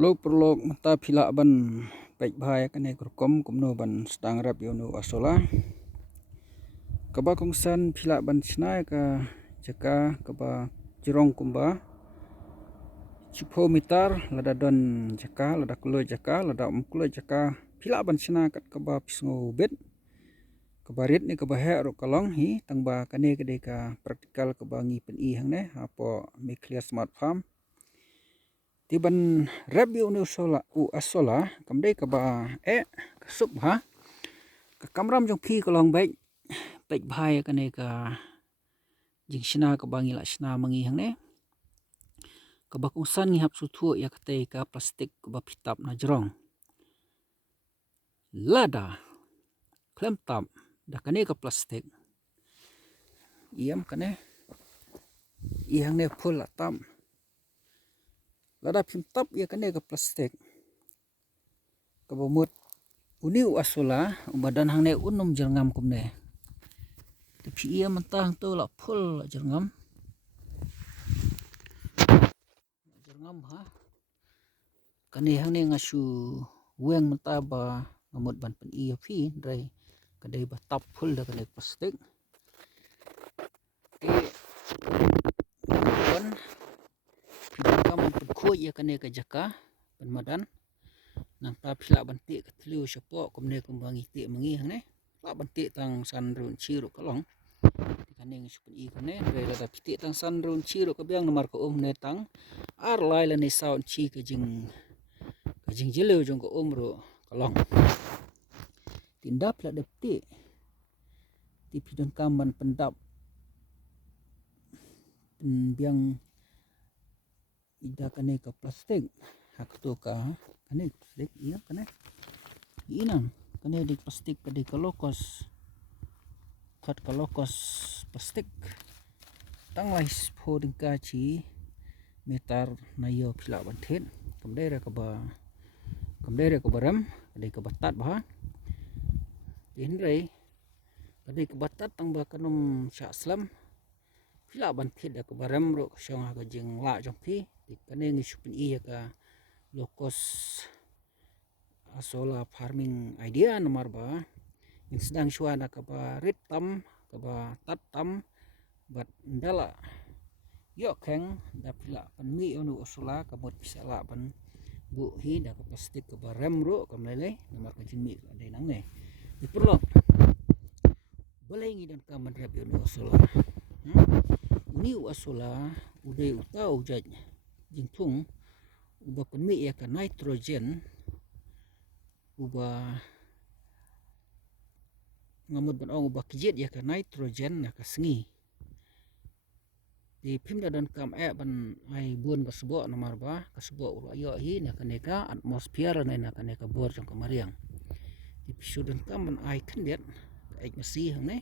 Perlok mata phila ban pek bhai kane kurkom kumno ban stang rap yonu asola kaba kongsan phila ban snai ka jaka kaba jirong kumba chipo mitar lada don jaka lada kulo jaka lada umkulo jaka phila ban sna kat kaba pisngo bet kabarit ni kaba he ro kalong hi tangba kane kade ka praktikal kaba ngi pen i hangne apo me clear smart farm tiban review nu sola u asola kamdei kaba kasuk ha ka kamram jong phi kolong bai pek bhai kane ka jingsina ka bangi la sna mangi hangne kaba kongsan ngi hap su thu ya kate ka plastik kaba phitap na jrong lada klem tam da kane ka plastik iam kane i hangne full atam lada phim tap ya kane ka plastik kabomut uni u asola badan hangne unum jerngam kumne te phi ia mentang to la full jerngam ha kane hangne ngasu weng menta ba ngamut ban pen i phi drai kadai ba tap full da kane plastik kon kam khoi ya kane ka jaka ban madan nang ta phila ban te ka thliu shapo kumne kumbangi te mangi hangne la ban te tang san run chi ro kalong kaning supun i kane dai la te tang san run chi ro ka byang namar ko ne tang ar lai la ne saun chi ka jing jelo jong ko ro kalong tindap la de te ti pidon kaman pendap biang ida kane ka plastik hak to ka kane plastik iya kane inang kane di plastik kadi kalokos khat kalokos plastik tang lais phoding ka chi metar na yo phila ban then kamdere ka baram kadi ka batat ba tin rei kadi ka batat tang ba kanum sha slam phila ban thit ka baram ro shong ha ka jing la jong phi kane ngi supin i ka lokos solar farming idea nomor ba in sedang suana ka ba rit tam ka ba tat tam bat ndala yo kheng da phila pan mi onu sola ka bot pisala pan bu hi da ka plastik ka ba rem ro kam lele nomor ka jing mi de nang ne di perlo boleh ngi dan ka man rep onu sola ni wasola ude utau jaj jingtung uba penmi ya ka nitrogen uba ngamut ban ong uba kijet ya ka nitrogen na ka sengi di phim dan kam ban ai bun ba subo nomor ba ka subo ro yo hi na ka neka atmosphere na ka neka bor jong ka mariang di pisudan kam ban ai khendet ai masi hangne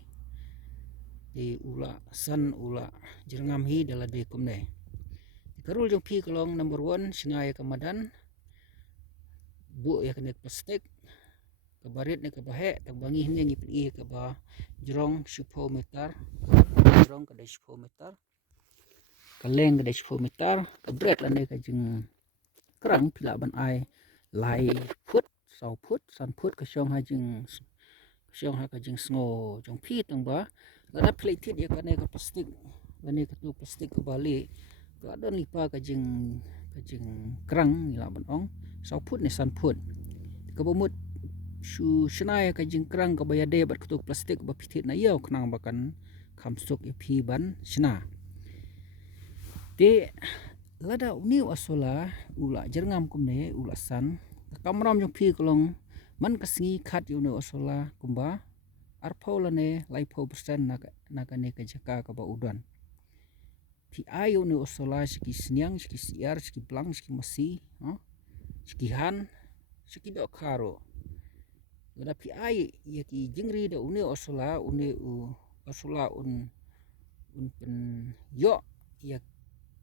di ula san ula jerngam hi dala de kumne karul jong phi kolong number 1 sinai ka madan bu ya kene plastik kabarit ne ka bahe tak bangi hne ngi pi ka ba jrong shupo meter jrong ka 10 meter kaleng ka 10 meter ka bret la ne ka jing krang phila ban ai lai phut sau phut san phut ka shong ha ka jing sngo jong phi tang ba la plate thit ya ka ne ka plastik la ne ka tu plastik ka bali ka don lipa ka jing krang ila ban ong sau phut ne san phut ka bomut shu shnai ka jing krang ka bayade bat tu plastik ba phithit na yo knang bakan khamsuk e phi ban shna te lada uni wasola ula jerngam kumne ula san kamram jong phi kolong man kasngi khat yu ne wasola kumba arphola ne laipho percent na ka ne ka jaka ka ba udan pi ayo ne osola ski sniang ski siar ski blang ski masi ski han ski do kharo da pi ai ya ki jingri da une osola une u osola un pen yo ya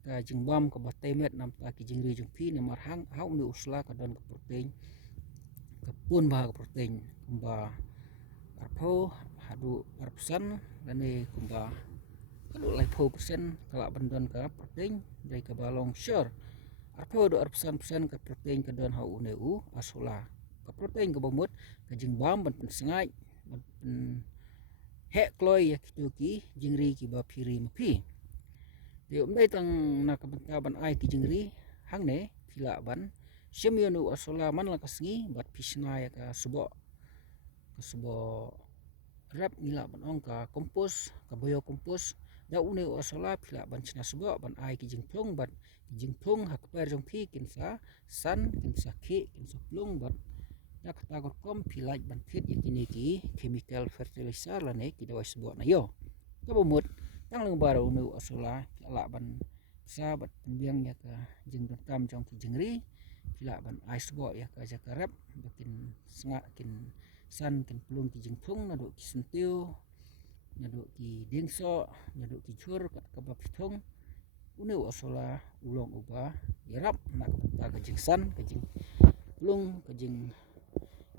ka jingbam ka batemet nam ta ki jingri jung pi na marhang ha une osola ka don ka protein ka pun ba ka protein kumba arpho hadu arpsan dane kumba kalau lai 4% kalau bandon ka protein dari ka balong sure arpo do arpesan ke protein ke don hau uneu asola ke protein ke bomut ke jing bam ban sengai ban hek kloi ya ki jingri ki ba phiri mapi de umdai tang nak benta ban ai ki jingri hang ne phila ban semyonu asola man la kasngi bat pisna ya ka subo rap ngila ban ong ka kompos ka boyo kompos da une asola phila ban chna subo ban ai ki jingplong bat jingplong hak per jong phi kinsa san kinsa khi kinsa plong bat ya kata gor kom philai ban phit yakini ki chemical fertilizer la ne ki dawai subo na yo ka bomut tang leng bar une asola la ban sa bat biang ya ka jing tam jong ki jingri phila ban ai subo ya ka jakarap bakin snga kin san kin plung ki jingplong na do ki sentiu na do ki dingso na do ki chur kat ka ba phithong uneu asola ulong uba yarap nak ta ka jing san ka jing plung ka jing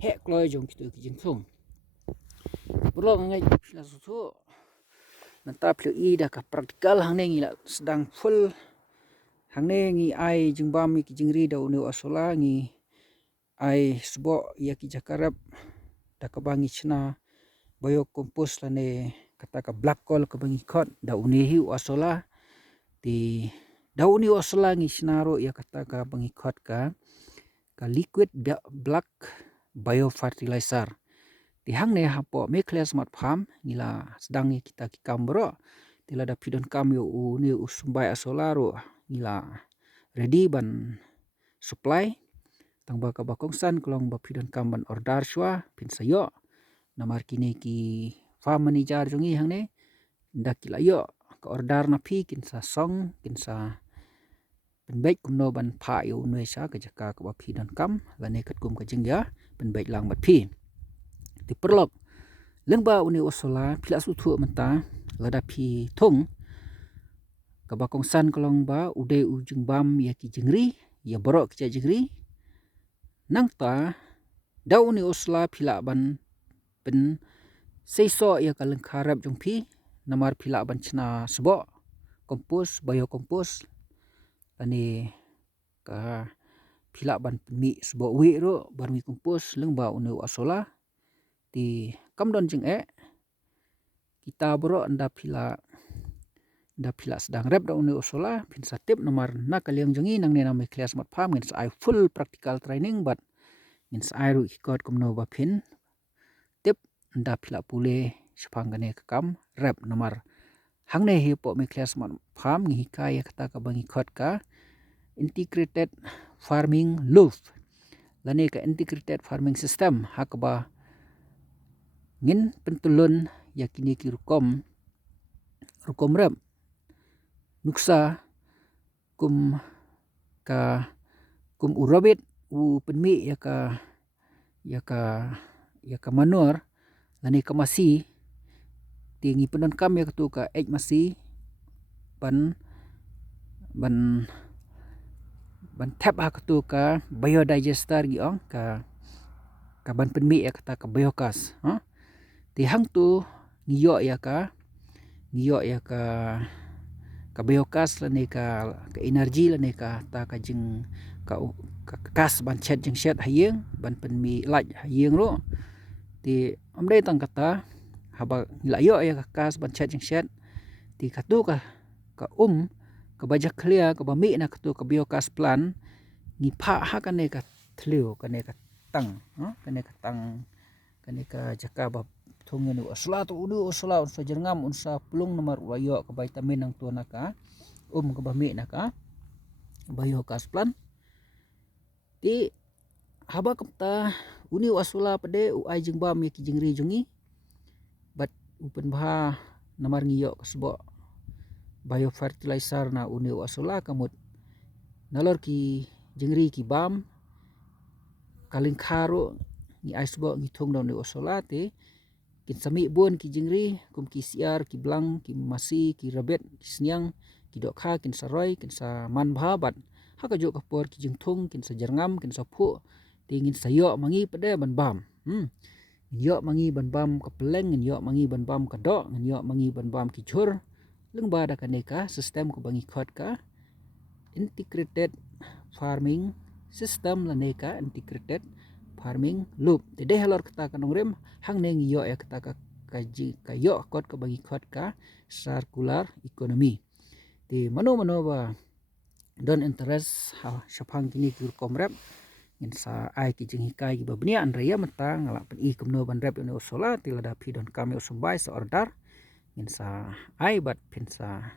hek kloi jong ki jing plung perlo ngai phila su nanta phlu i da ka praktikal hang ne ngila sedang full hang ne ngi ai jing bam ki jingri da uneu asola ngi ai subo ya ki jakarap da ka bangi chna boyo kompos la ne kata ka black coal ka bangi khot da unehi asola ti da uni asola ngi snaro ya kata ka bangi khot ka liquid black bio fertilizer ti hang ne hapo me kles mat pham ngila sedang kita ki kambro tila da pidon kam yo uni usumbai asola ro ngila ready ban supply tang ba ka bakong san klong ba pidon kam ban order shwa pin sayo namar kini ki farm manager jongi hang ne ndak kila yo ka order na phi kin sa song kin sa pen baik kum no ban pha yo noi sa ka jaka ka ba phi dan kam la ne kat kum ka jing ya pen baik lang bat phi ti perlok leng ba uni osola phila su thu menta la da phi thong ka ba kong san kolong ba ude u jing bam ya ki jingri ya borok ki jingri nang ta da uni osla phila ban pen seiso ya kaleng kharap jong phi namar phila ban chna sbo kompos bio kompos ani ka phila ban mi sbo wi ro bar mi kompos leng ba unu asola ti kamdon jing kita bro anda phila sedang rep da unu asola pin satip namar na kaliang jongi nang ne na me class mat pham ngin I full practical training but ngin ai ru ikot kumno ba phin tip anda phila pule sepang gane kam rep namar hang ne hi po me class mat pham ngi ka ya kata ka bangi khot ka integrated farming loop lane ka integrated farming system hakba ngin pentulun yakini ki rukom rep nuksa kum urabit u penmi ya ka manur lane ka masi tingi penon kam ya tu ka ek masi ban tap hak tu ka biodigester gi ong ka ban penmi ya kata ka biogas ti hang tu ngiyo ya ka biogas la ne ka energy la ne ka ta ka jing ka kas ban chet jing shet hayeng ban penmi laj hayeng ro ti amdai tang kata haba la yo ya ka kas ban chet jing shet ti ka tu ka ka bajak clear ka ba mi na ka tu ka biogas plan ni pha ha ka ne ka thleu ka ne ka tang ka ne ka jaka ba thong ne asla to udu asla unsa jerngam unsa plung nomor wayo ka vitamin nang tu na ka ka ba mi na ka biogas plan ti haba kapta uni wasula pade u ai jing ba mi ki jingri jungi bat upen bah namar ngiyo kasbo bio fertilizer na uni wasula kamut nalor ki jingri ki bam kaling kharo ni aisbo ngi thong do ni wasula te kin sami bon ki jingri kum ki siar ki blang ki masi ki rabet ki snyang ki do kha kin saroi kin sa man bha bat ha ka jo ka por ki jing thong kin sa jerngam kin sa phu tingin sayo mangi pade ban bam yo mangi ban bam ka peleng yo mangi ban bam ka do yo mangi ban bam ki chur leng ba da ka ne ka system ko bangi khot ka integrated farming system laneka integrated farming loop de halor kata kanong rem hang neng yo ya kata ka kaji kayo kot ka bagi kot ka circular economy di mano ba don interest ha syapang kini kur komrep in sa ai ki jing hikai ki babnia an raya mata ngala pen I kumno ban rep no sola tilada pi don kami usumbai sa ordar in sa ai bat pin sa